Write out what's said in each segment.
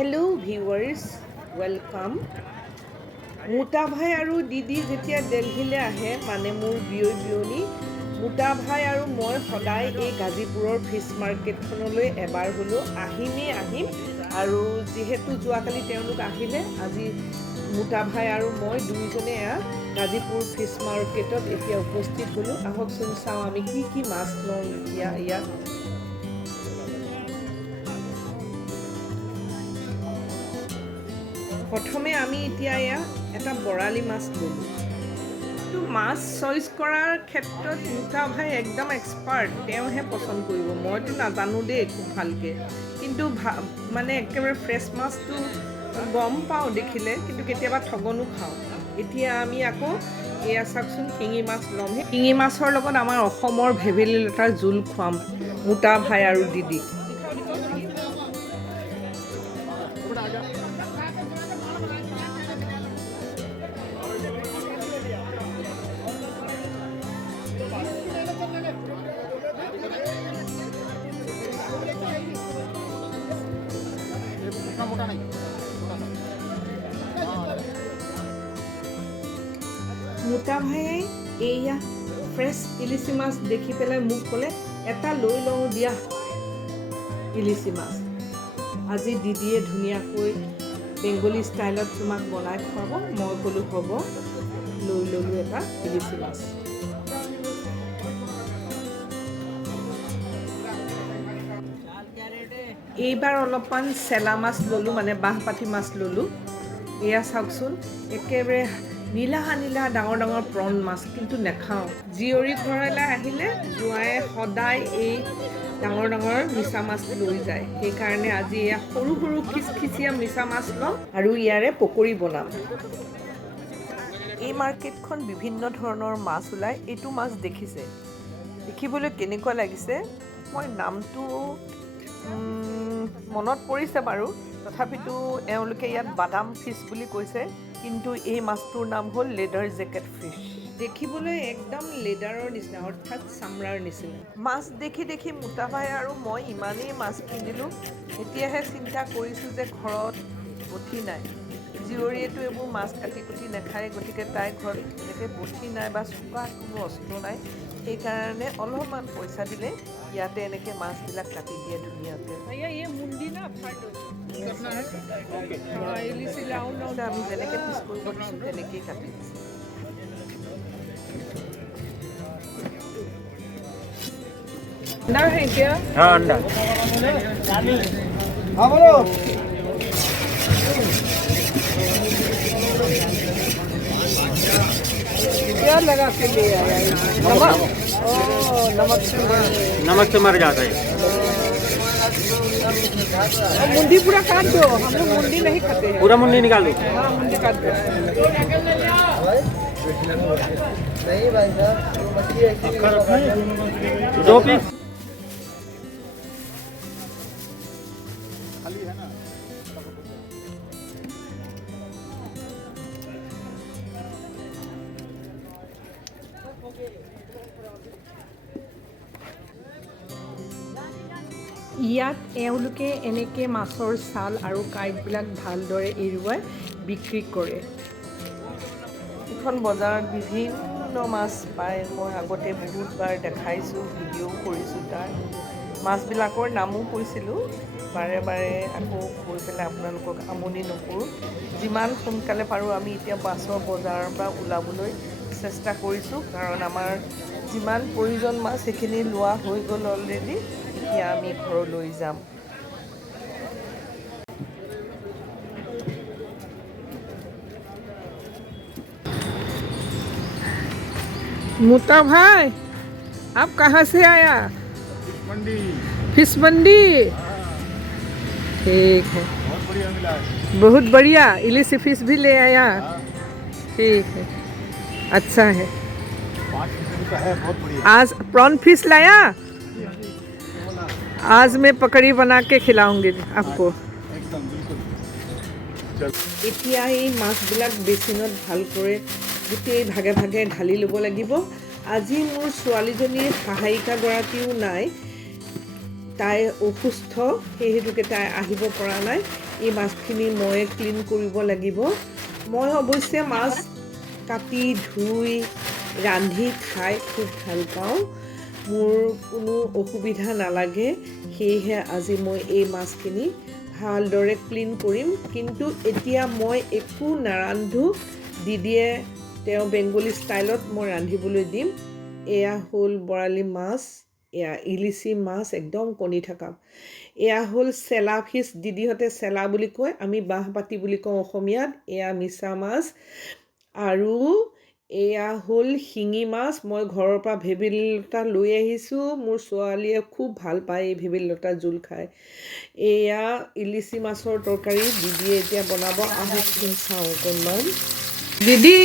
Hello' viewers, welcome. মোটা ভাই আৰু দিদি যেতিয়া দেলহিলৈ আহে, মানে মোৰ বিয়নী, মোটা ভাই আৰু মই সদায় এই গাজীপুৰৰ ফিছ মাৰ্কেটখনলৈ এবাৰ হ'লেও আহিম। আৰু যিহেতু যোৱাকালি তেওঁলোক আহিলে, আজি মোটা ভাই আৰু মই দুয়োজনে গাজীপুৰ ফিছ মাৰ্কেটত এতিয়া উপস্থিত হ'লোঁ। আহকচোন চাওঁ আমি কি মাছ লওঁ এতিয়া ইয়াত। প্ৰথমে আমি এতিয়া এটা বৰালি মাছ ল'লোঁ। কিন্তু মাছ চইচ কৰাৰ ক্ষেত্ৰত মোটা ভাই একদম এক্সপাৰ্ট, তেওঁহে পচন্দ কৰিব, মইতো নাজানো দেই খুব ভালকৈ। কিন্তু মানে একেবাৰে ফ্ৰেছ মাছটো গম পাওঁ দেখিলে, কিন্তু কেতিয়াবা ঠগনো খাওঁ। এতিয়া আমি আকৌ এয়া চাওকচোন শিঙি মাছ ল'ম। সেই শিঙি মাছৰ লগত আমাৰ অসমৰ ভেবেলী লতাৰ জোল খুৱাম মোটা ভাই আৰু দিদি। মোটা ভাইয়ে এয়া ফ্ৰেছ ইলিচি মাছ দেখি পেলাই মোক ক'লে, এটা লৈ লওঁ দিয়া ইলিচি মাছ। আজি দিদিয়ে ধুনীয়াকৈ বেংগলী ষ্টাইলত তোমাক বনাই খুৱাব। মই ক'লোঁ হ'ব, লৈ ল'লোঁ এটা ইলিচি মাছ। এইবাৰ অলপমান চেলা মাছ ল'লোঁ, মানে বাঁহপাতি মাছ ল'লোঁ। এয়া চাওকচোন, একেবাৰে নীলা ডাঙৰ প্ৰন মাছ, কিন্তু নাখাওঁ। জীয়ৰী ঘৰলৈ আহিলে জোঁৱায়ে সদায় এই ডাঙৰ মিছা মাছ লৈ যায়। সেইকাৰণে আজি এয়া সৰু খিচখিচীয়া মিছা মাছ ল'ম আৰু ইয়াৰে পকৰি বনাম। এই মাৰ্কেটখন বিভিন্ন ধৰণৰ মাছ ওলায়। এইটো মাছ দেখিছে, দেখিবলৈ কেনেকুৱা লাগিছে, মই নামটো মনত পৰিছে বাৰু, তথাপিতো এওঁলোকে ইয়াত বাদাম ফিছ বুলি কৈছে, কিন্তু এই মাছটোৰ নাম হ'ল লেডাৰ জেকেট ফিছ। দেখিবলৈ একদম লেডাৰৰ নিচিনা, অৰ্থাৎ চামৰাৰ নিচিনা। মাছ দেখি মোটা ভাই আৰু মই ইমানেই মাছ কিনিলোঁ। এতিয়াহে চিন্তা কৰিছোঁ যে ঘৰত বঠি নাই। জীয়ৰীয়েতো এইবোৰ মাছ কাটি কুটি নাখায়, গতিকে তাইৰ ঘৰত এনেকৈ বঠি নাই বা চোকা কোনো অস্ত্ৰ নাই। সেইকাৰণে অলপমান পইচা দিলে ইয়াতে এনেকৈ মাছবিলাক কাটি দিয়ে ধুনীয়াকৈ। আমি যেনেকৈ পিচ কৰিব দিছোঁ তেনেকেই কাটি দিছোঁ। अंडा है क्या? हाँ अंडा। हाँ बोलो। क्या लगा के ले आया? नमक? ओह, नमक से मर जाता है। मुंडी पूरा काट दो, हम लोग मुंडी नहीं खाते हैं। पूरा मुंडी निकाल दो। हाँ मुंडी काट दो। नहीं भाई साहब, दो पीस खाली है ना। ইয়াত এওঁলোকে এনেকৈ মাছৰ ছাল আৰু কাঁইটবিলাক ভালদৰে এৰুৱাই বিক্ৰী কৰে। এখন বজাৰত বিভিন্ন মাছ পায়, মই আগতে বহুতবাৰ দেখাইছোঁ, ভিডিঅ'ও কৰিছোঁ। তাৰ মাছবিলাকৰ নামো কৈছিলোঁ। বাৰে আকৌ কৈ পেলাই আপোনালোকক আমনি নকৰোঁ। যিমান সোনকালে পাৰোঁ আমি এতিয়া মাছৰ বজাৰৰ পৰা ওলাবলৈ চেষ্টা কৰিছোঁ, কাৰণ আমাৰ যিমান প্ৰয়োজন মাছ সেইখিনি লোৱা হৈ গ'ল অলৰেডি। এতিয়া আমি ঘৰলৈ যাম। मोटा भाई, आप कहाँ से आया? फिश मंडी। ठीक है, बहुत बढ़िया मिला है। बहुत बढ़िया, इलिसी फिश भी ले आया। ठीक है, अच्छा है। 5 रुपये का है, बहुत बढ़िया। आज प्रॉन फिश लाया, आज मैं पकड़ी बना के खिलाऊंगी आपको। एकदम बिल्कुल। এতিয়া এই মাছবিলাক বেচিনত ভালকৈ গোটেই ভাগে ভাগে ঢালি ল'ব লাগিব। আজি মোৰ ছোৱালীজনীৰ সহায়িকাগৰাকীও নাই, তাই অসুস্থ, সেই হেতুকে তাই আহিব পৰা নাই। এই মাছখিনি মই ক্লিন কৰিব লাগিব। মই অৱশ্যে মাছ কাটি ধুই ৰান্ধি খাই খুব ভাল পাওঁ। মোৰ কোনো অসুবিধা নালাগে, সেয়েহে আজি মই এই মাছখিনি ভালদৰে ক্লিন কৰিম। কিন্তু এতিয়া মই একো নাৰান্ধো, দিদিয়ে তেওঁ বেংগলী ষ্টাইলত মই ৰান্ধিবলৈ দিম। এয়া হ'ল বৰালি মাছ, এয়া ইলিচি মাছ একদম কণী থকা। এয়া হ'ল চেলা ফিছ, দিদিহঁতে চেলা বুলি কয়, আমি বাঁহপাতি বুলি কওঁ অসমীয়াত। এয়া মিছা মাছ। আৰু এয়া হ'ল শিঙি মাছ। মই ঘৰৰ পৰা ভেবেলী লতা লৈ আহিছোঁ, মোৰ ছোৱালীয়ে খুব ভাল পায় এই ভেবেলী লতা জোল খাই। এয়া ইলিচি মাছৰ তৰকাৰী দিদিয়ে এতিয়া বনাব। আহকচোন চাওঁ অকণমান। दीदी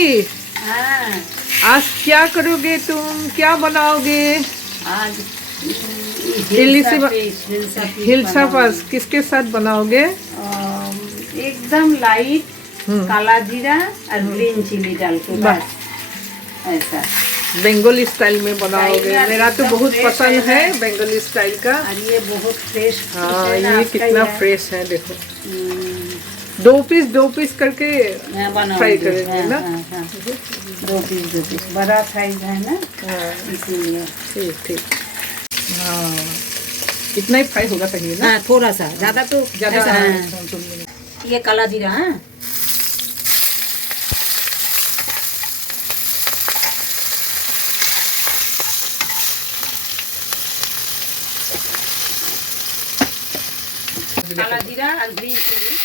आज क्या करोगे तुम, क्या बनाओगे? आज हिलसा फिश किसके साथ बनाओगे? एकदम लाइट काला जीरा और ग्रीन चिली डाल के बस ऐसा बंगाली स्टाइल में बनाओगे। मेरा तो बहुत पसंद है बंगाली स्टाइल का। और ये बहुत फ्रेश। हाँ, ये कितना फ्रेश है देखो। दो पीस करके फ्राई करेंगे ना। दो पीस बड़ा साइज है ना, इसीलिए। ठीक। हाँ, इतना ही फ्राई होगा सही है ना? हाँ, थोड़ा सा, ज़्यादा तो ज़्यादा। ये काला जीरा है। काला जीरा और ग्रीन चिली।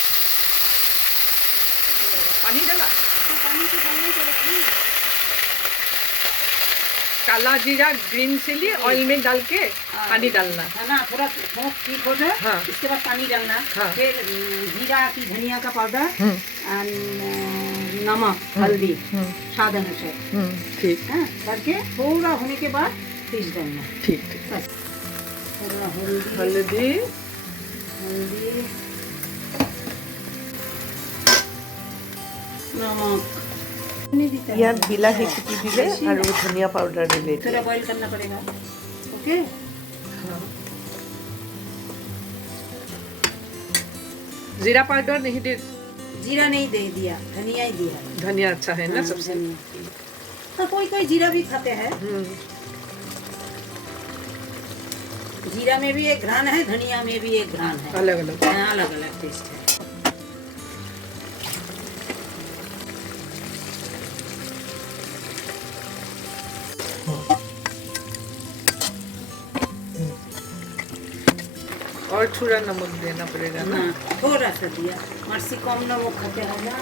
पानी डाला? पानी से डालने के बाद काला जीरा ग्रीन चिली ऑयल में डाल के पानी डालना है ना, थोड़ा ठीक हो जाए। हाँ। इसके बाद पानी डालना। हाँ। फिर जीरा की धनिया का पाउडर और नमक हल्दी स्वाद अनुसार ठीक हाँ करके थोड़ा होने के बाद फिश डालना। ठीक बस थोड़ा हल्दी नमक ইয়াত বিলাহী কুটি দিলে আৰু ধনিয়া পাউডাৰ দিলে। थोड़ा बॉईल करना पड़ेगा। ओके जीरा पाउडर नहीं दे? जीरा नहीं दे दिया, धनिया ही दिया। धनिया अच्छा है ना सबसे। तो कोई जीरा भी खाते हैं। जीरा में भी एक घ्राण है, धनिया में भी एक घ्राण है। अलग अलग अलग अलग टेस्ट है। और थोड़ा नमक देना पड़ेगा ना? थोड़ा सा दिया, मर्सी कम नमक खाते हैं ना।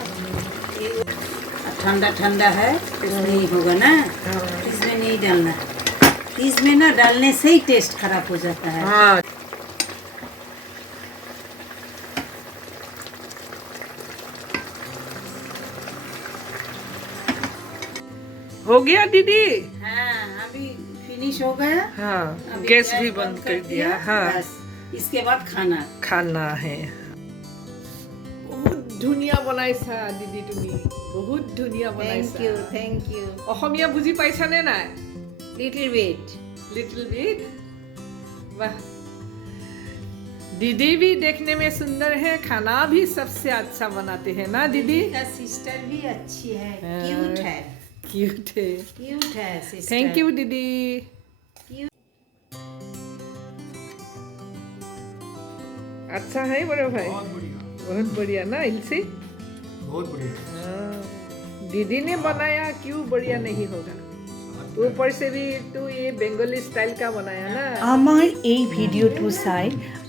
ठंडा ठंडा है नहीं होगा ना, इसमें नहीं डालना। इसमें ना डालने से ही टेस्ट खराब हो जाता है। हाँ। हो गया दीदी? हाँ, अभी फिनिश हो गया। हाँ, अभी गैस भी बंद कर दिया। हाँ, बस इसके बाद खाना है। बहुत ধুনীয়া বনাইছা দিদি, তুমি বহুত ধুনীয়া বনাইছা। Thank you. অসমীয়া বুজি পাইছানে নাই? Little bit. वाह, दीदी भी देखने में सुंदर है, खाना भी सबसे अच्छा बनाते हैं ना दीदी? का सिस्टर भी अच्छी है, हाँ। क्यूट है सिस्टर। थैंक यू दीदी। अच्छा है बड़े भाई? बहुत बढ़िया ना इलसी? बहुत बढ़िया। दीदी ने बनाया, क्यों बढ़िया नहीं होगा? ऊपर से भी तो ये बेंगली स्टाइल का बनाया ना। আমাৰ এই ভিডিঅ'টো চাই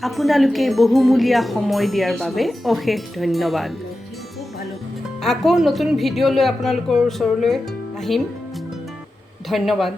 আপোনালোকে বহুমূলীয়া সময় দিয়াৰ বাবে অশেষ ধন্যবাদ। আকৌ নতুন ভিডিঅ' লৈ আপোনালোকৰ ওচৰলৈ আহিম। ধন্যবাদ।